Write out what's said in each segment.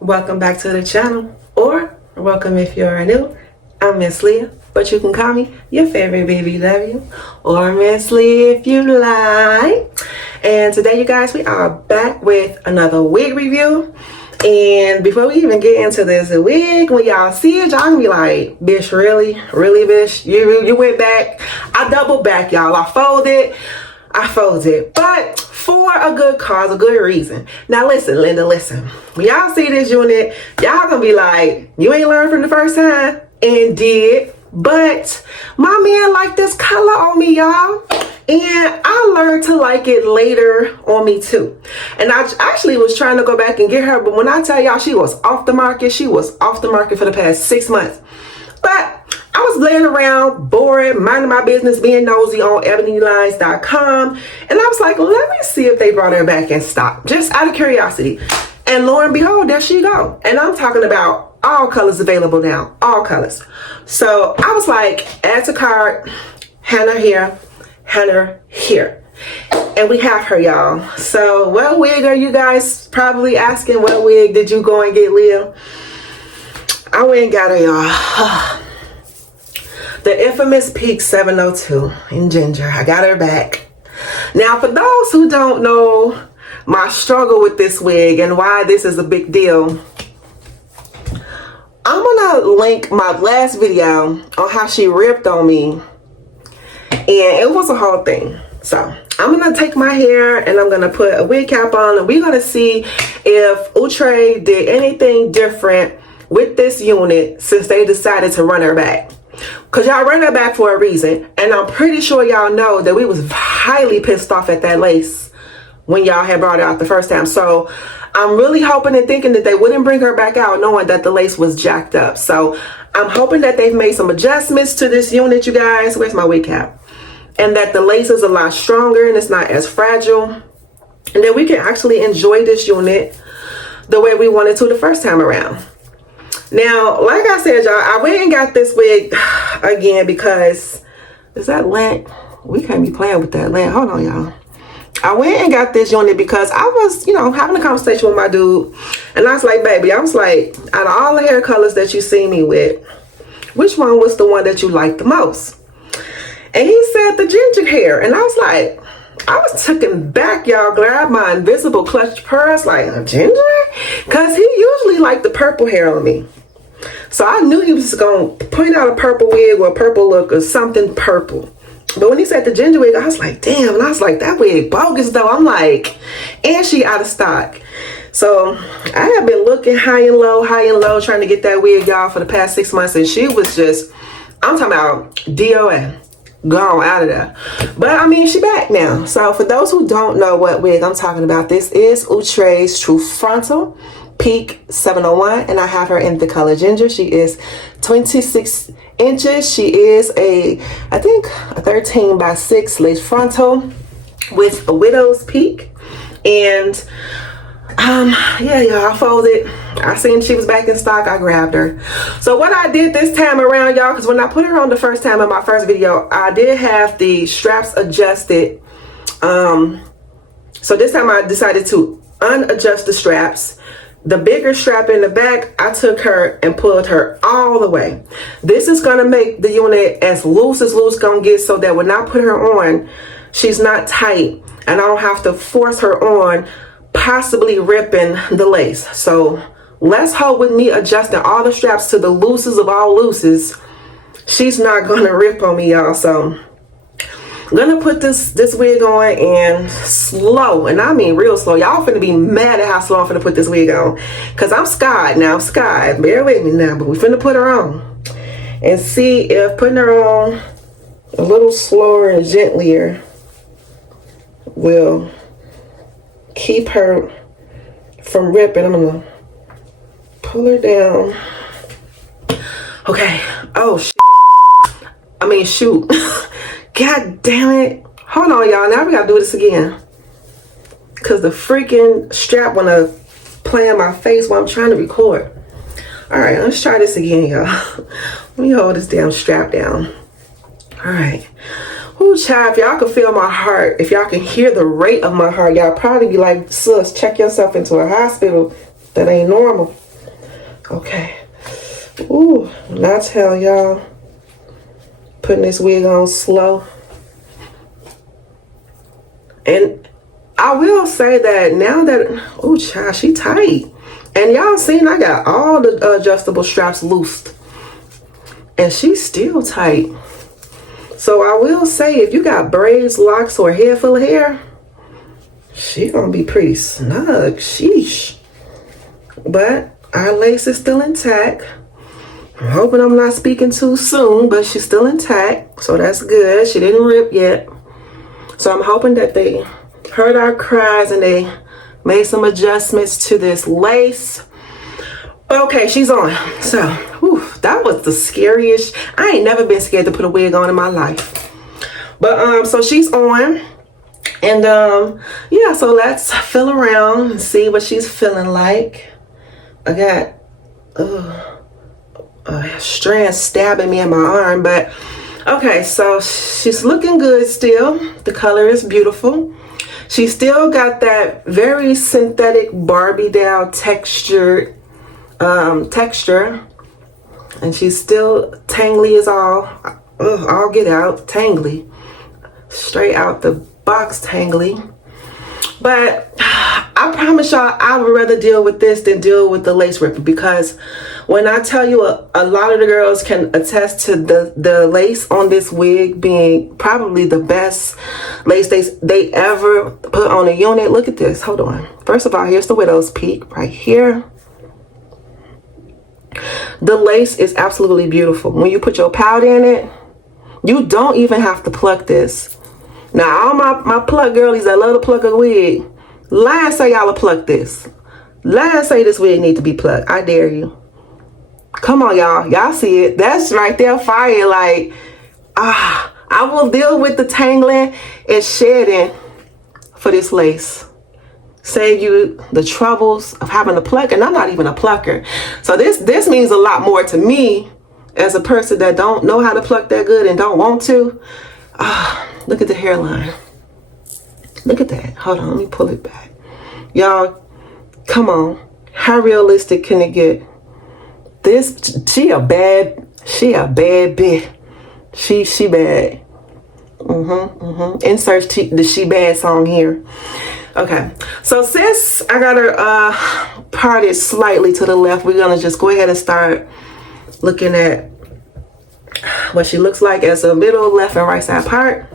Welcome back to the channel, or welcome if you're new. I'm Miss Leah, but you can call me your favorite baby W, or Miss Leah if you like. And today, you guys, we are back with another wig review. And before we even get into this wig, when y'all see it, y'all gonna be like, bitch, really, bitch, you went back. I doubled back, y'all. I folded, but for a good cause, a good reason. Now listen, Linda, listen. When y'all see this unit, y'all gonna be like, you ain't learned from the first time. And did, but my man liked this color on me, y'all. And I learned to like it later on me too. And I actually was trying to go back and get her, but when I tell y'all she was off the market, she was off the market for the past 6 months. But I was laying around, bored, minding my business, being nosy on ebonylines.com. And I was like, let me see if they brought her back in stock, just out of curiosity. And lo and behold, there she go. And I'm talking about all colors available now, all colors. So I was like, add to cart, Hannah here, Hannah here. And we have her, y'all. So what wig are you guys probably asking? What wig did you go and get, Leah? I went and got her, y'all. The infamous Peak 702 in ginger. I got her back. Now, for those who don't know my struggle with this wig and why this is a big deal, I'm gonna link my last video on how she ripped on me, and it was a whole thing. So I'm gonna take my hair and I'm gonna put a wig cap on, and we're gonna see if Outre did anything different with this unit since they decided to run her back. Because y'all run her back for a reason, and I'm pretty sure y'all know that we was highly pissed off at that lace when y'all had brought it out the first time. So I'm really hoping and thinking that they wouldn't bring her back out knowing that the lace was jacked up. So I'm hoping that they've made some adjustments to this unit, you guys. Where's my wig cap? And that the lace is a lot stronger and it's not as fragile. And that we can actually enjoy this unit the way we wanted to the first time around. Now, like I said, y'all, I went and got this wig again because, is that lint? We can't be playing with that lint. Hold on, y'all. I went and got this unit because I was, having a conversation with my dude. And I was like, baby, out of all the hair colors that you see me with, which one was the one that you liked the most? And he said the ginger hair. And I was like, I was taken back, y'all. Grabbed my invisible clutch purse, like, ginger? Because he usually liked the purple hair on me. So I knew he was going to point out a purple wig or a purple look or something purple. But when he said the ginger wig, I was like, damn. And I was like, that wig bogus, though. I'm like, and she out of stock. So I have been looking high and low, trying to get that wig, y'all, for the past 6 months. And she was just, I'm talking about DOA. Gone out of there. But I mean, she back now. So for those who don't know what wig I'm talking about, this is Outre's True Frontal Peak 701, and I have her in the color ginger. She is 26 inches. She is I think a 13 by 6 lace frontal with a widow's peak. And yeah, y'all, I folded. I seen she was back in stock. I grabbed her. So what I did this time around, y'all, because when I put her on the first time in my first video, I did have the straps adjusted. So this time I decided to unadjust the straps. The bigger strap in the back, I took her and pulled her all the way. This is going to make the unit as loose going to get, so that when I put her on, she's not tight and I don't have to force her on, possibly ripping the lace. So let's hope with me adjusting all the straps to the loosest of all looses, she's not going to rip on me, y'all. So I'm gonna put this wig on, and slow, and I mean real slow. Y'all finna be mad at how slow I'm finna put this wig on, because I'm scarred now. I'm scarred. Bear with me now, but we finna put her on and see if putting her on a little slower and gentlier will keep her from ripping. I'm gonna pull her down. Okay. Oh, shit. I mean, shoot. God damn it. Hold on, y'all. Now we gotta do this again, because the freaking strap wanna play in my face while I'm trying to record. All right, let's try this again, y'all. Let me hold this damn strap down. All right. Ooh, child, if y'all can feel my heart, if y'all can hear the rate of my heart, y'all probably be like, sis, check yourself into a hospital. That ain't normal. Okay. Ooh, and I tell y'all, putting this wig on slow. And I will say that now that, oh child, she tight. And y'all seen I got all the adjustable straps loosed. And she's still tight. So I will say, if you got braids, locks, or a head full of hair, she gonna be pretty snug. Sheesh. But our lace is still intact. I'm hoping I'm not speaking too soon, but she's still intact. So that's good. She didn't rip yet. So I'm hoping that they heard our cries and they made some adjustments to this lace. Okay, she's on. So, whew, that was the scariest. I ain't never been scared to put a wig on in my life. But, so she's on. And, yeah, so let's feel around and see what she's feeling like. I got a strand stabbing me in my arm, but okay, so she's looking good still. The color is beautiful. She still got that very synthetic Barbie doll texture, and she's still tangly as all get out, tangly, straight out the box tangly. But I promise y'all, I would rather deal with this than deal with the lace ripper, because when I tell you a lot of the girls can attest to the lace on this wig being probably the best lace they ever put on a unit. Look at this. Hold on. First of all, here's the widow's peak right here. The lace is absolutely beautiful. When you put your powder in it, you don't even have to pluck this. Now, all my plug girlies that love to pluck a wig, lie and say y'all will pluck this. Lie and say this wig need to be plucked. I dare you. Come on, y'all. Y'all see it. That's right there, fire. Like, I will deal with the tangling and shedding for this lace. Save you the troubles of having to pluck, and I'm not even a plucker. So this means a lot more to me as a person that don't know how to pluck that good and don't want to. Look at the hairline. Look at that. Hold on, let me pull it back. Y'all, come on. How realistic can it get? She a bad bitch. She bad. Insert the She Bad song here. Okay, so since I got her parted slightly to the left, we're gonna just go ahead and start looking at what she looks like as a middle, left, and right side part.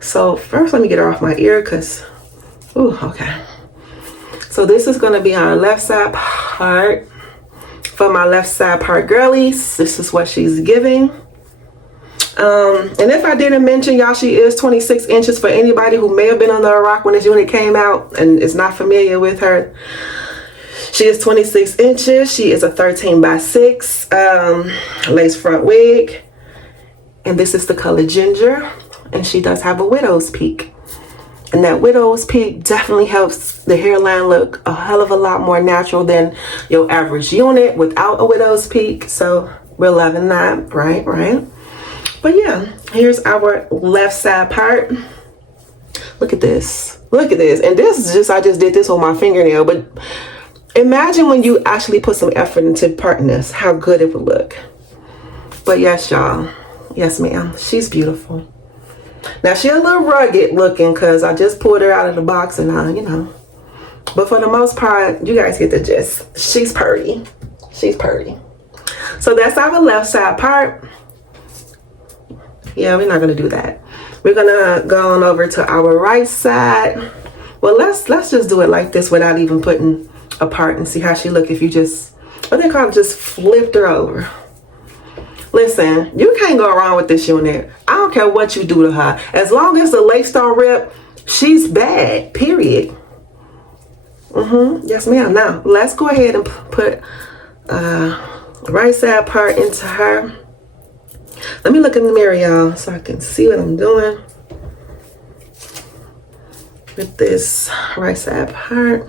So first, let me get her off my ear, cause, ooh, okay. So this is gonna be our left side part. For my left side part girlies, this is what she's giving. And if I didn't mention, y'all, she is 26 inches for anybody who may have been under a rock when this unit came out and is not familiar with her. She is 26 inches. She is a 13x6 lace front wig. And this is the color ginger. And she does have a widow's peak. And that widow's peak definitely helps the hairline look a hell of a lot more natural than your average unit without a widow's peak. So we're loving that, right? But yeah, here's our left side part. Look at this. Look at this. And this is just, I just did this on my fingernail. But imagine when you actually put some effort into parting this, how good it would look. But yes, y'all. Yes, ma'am. She's beautiful. Now, she's a little rugged looking because I just pulled her out of the box and you know. But for the most part, you guys get the gist. She's purty. She's purty. So that's our left side part. Yeah, we're not going to do that. We're going to go on over to our right side. Well, let's just do it like this without even putting a part and see how she look if you just, what they call it, just flipped her over. Listen, you can't go wrong with this unit. I don't care what you do to her. As long as the lace don't rip, she's bad, period. Yes, ma'am. Now, let's go ahead and put right side part into her. Let me look in the mirror, y'all, so I can see what I'm doing with this right side part.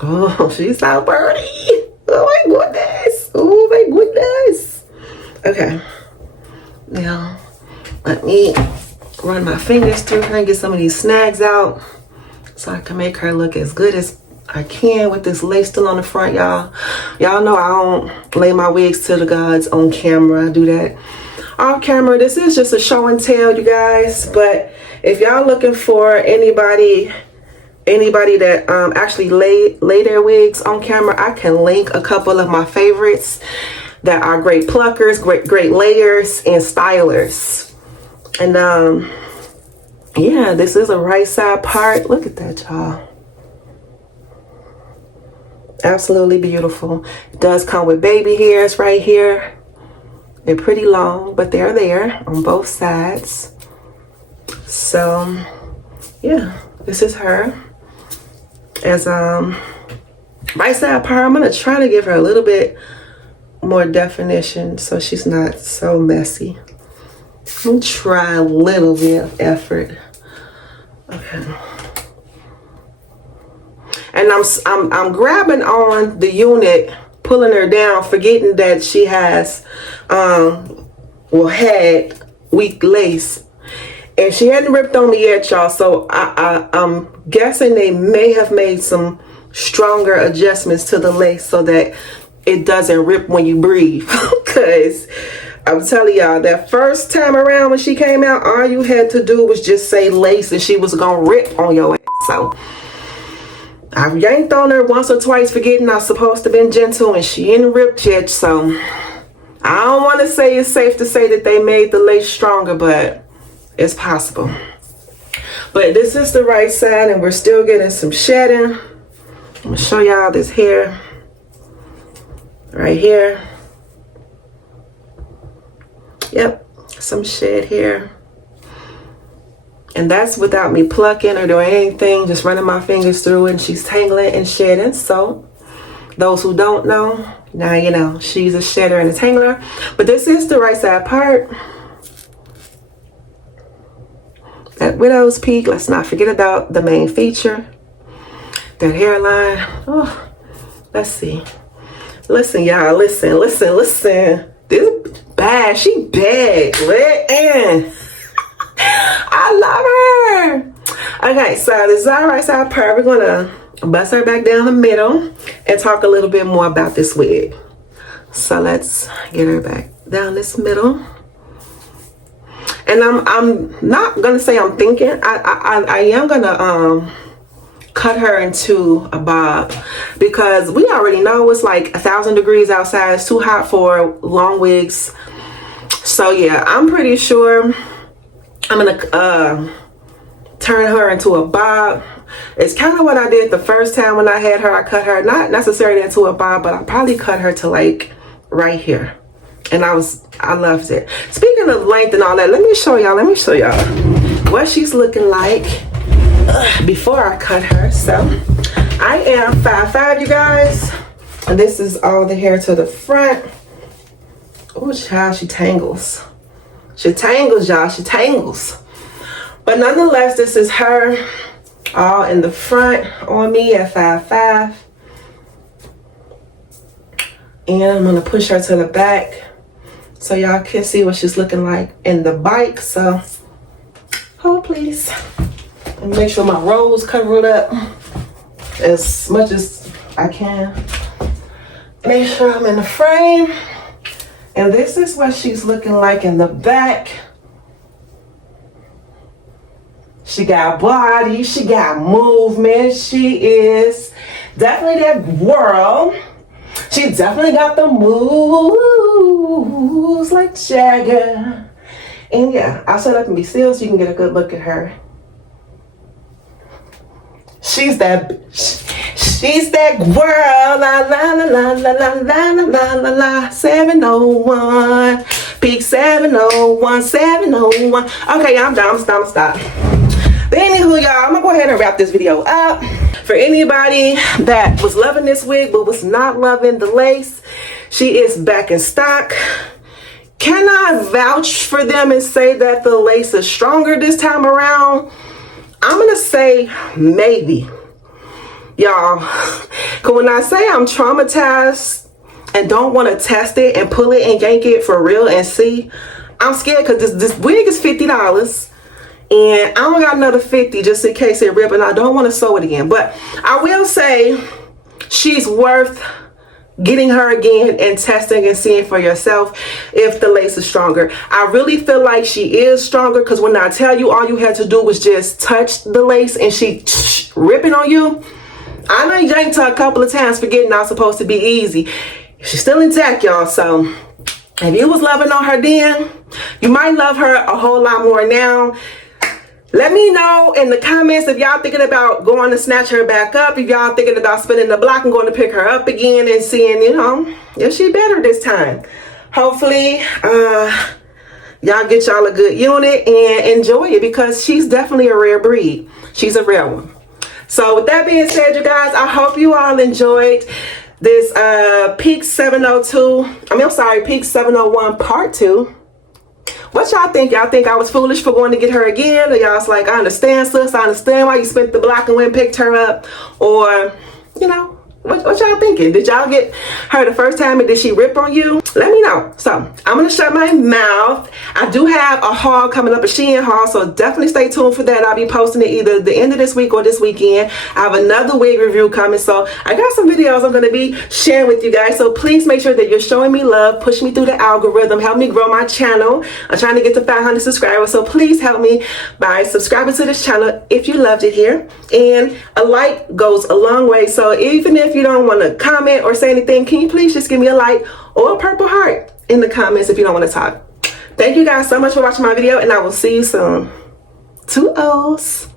Oh, she's so pretty. Oh my goodness. Oh my goodness. Okay. Now, let me run my fingers through her and get some of these snags out so I can make her look as good as I can with this lace still on the front, y'all. Y'all know I don't lay my wigs to the gods on camera. I do that off camera. This is just a show and tell, you guys. But if y'all looking for anybody that actually lay their wigs on camera, I can link a couple of my favorites that are great pluckers, great layers and stylers. And yeah, this is a right side part. Look at that, y'all. Absolutely beautiful. It does come with baby hairs right here. They're pretty long, but they're there on both sides. So yeah, this is her as right side part. I'm gonna try to give her a little bit more definition so she's not so messy. Let me try a little bit of effort. Okay. And I'm grabbing on the unit, pulling her down, forgetting that she has had weak lace. And she hadn't ripped on me yet, y'all. So I'm guessing they may have made some stronger adjustments to the lace so that it doesn't rip when you breathe. Because I'm telling y'all, that first time around when she came out, all you had to do was just say lace and she was going to rip on your ass. So I've yanked on her once or twice, forgetting I was supposed to have been gentle, and she ain't ripped yet. So I don't want to say it's safe to say that they made the lace stronger, but it's possible. But this is the right side, and we're still getting some shedding. I'm going to show y'all this hair right here. Yep, some shed here. And that's without me plucking or doing anything, just running my fingers through it, and she's tangling and shedding. So those who don't know, now you know, she's a shedder and a tangler. But this is the right side part. That widow's peak, let's not forget about the main feature. That hairline. Oh, let's see. Listen, y'all, listen. This bad, she bad. And I love her. Okay, so this is our right side part. We're gonna bust her back down the middle and talk a little bit more about this wig. So let's get her back down this middle. And I'm not gonna say I'm thinking. I am gonna cut her into a bob, because we already know it's like 1,000 degrees outside. It's too hot for long wigs. So yeah, I'm pretty sure I'm gonna turn her into a bob. It's kind of what I did the first time when I had her. I cut her not necessarily into a bob, but I probably cut her to like right here. And I loved it. Speaking of length and all that, let me show y'all what she's looking like before I cut her. So I am 5'5", you guys, and this is all the hair to the front. Oh child, she tangles, y'all, she tangles. But nonetheless, this is her all in the front on me at 5'5", and I'm gonna push her to the back so y'all can see what she's looking like in the bike. So hold please, and make sure my rolls cover it up as much as I can. Make sure I'm in the frame. And this is what she's looking like in the back. She got body, she got movement. She is definitely that girl. She definitely got the moves like Jagger. And yeah, I'll set up and be still so you can get a good look at her. She's that girl, la la la la la la la la la la 701, peak 701, 701. Okay, I'm done, stop. But anywho, y'all, I'm gonna go ahead and wrap this video up. For anybody that was loving this wig but was not loving the lace, she is back in stock. Can I vouch for them and say that the lace is stronger this time around? I'm gonna say maybe. Y'all, because when I say I'm traumatized and don't want to test it and pull it and yank it for real and see, I'm scared, because this wig is $50. And I only got another 50 just in case it rip, and I don't want to sew it again. But I will say she's worth getting her again and testing and seeing for yourself if the lace is stronger. I really feel like she is stronger, because when I tell you all you had to do was just touch the lace and she ripping on you. I know you yanked her a couple of times forgetting not supposed to be easy. She's still intact, y'all. So if you was loving on her then, you might love her a whole lot more now. Let me know in the comments if y'all thinking about going to snatch her back up, if y'all thinking about spinning the block and going to pick her up again and seeing, you know, if she better this time. Hopefully, y'all get y'all a good unit and enjoy it, because she's definitely a rare breed. She's a rare one. So with that being said, you guys, I hope you all enjoyed this Peak 702, Peak 701 Part 2. What y'all think? Y'all think I was foolish for going to get her again? Or y'all's like, I understand, sis. I understand why you spent the block and went and picked her up. Or, you know, what y'all thinking? Did y'all get her the first time and did she rip on you? Let me know. So I'm going to shut my mouth. I do have a haul coming up, a Shein haul. So definitely stay tuned for that. I'll be posting it either the end of this week or this weekend. I have another wig review coming. So I got some videos I'm going to be sharing with you guys. So please make sure that you're showing me love. Push me through the algorithm. Help me grow my channel. I'm trying to get to 500 subscribers. So please help me by subscribing to this channel if you loved it here. And a like goes a long way. So even if you don't want to comment or say anything, can you please just give me a like or a purple heart in the comments if you don't want to talk. Thank you guys so much for watching my video, and I will see you soon. Toodles.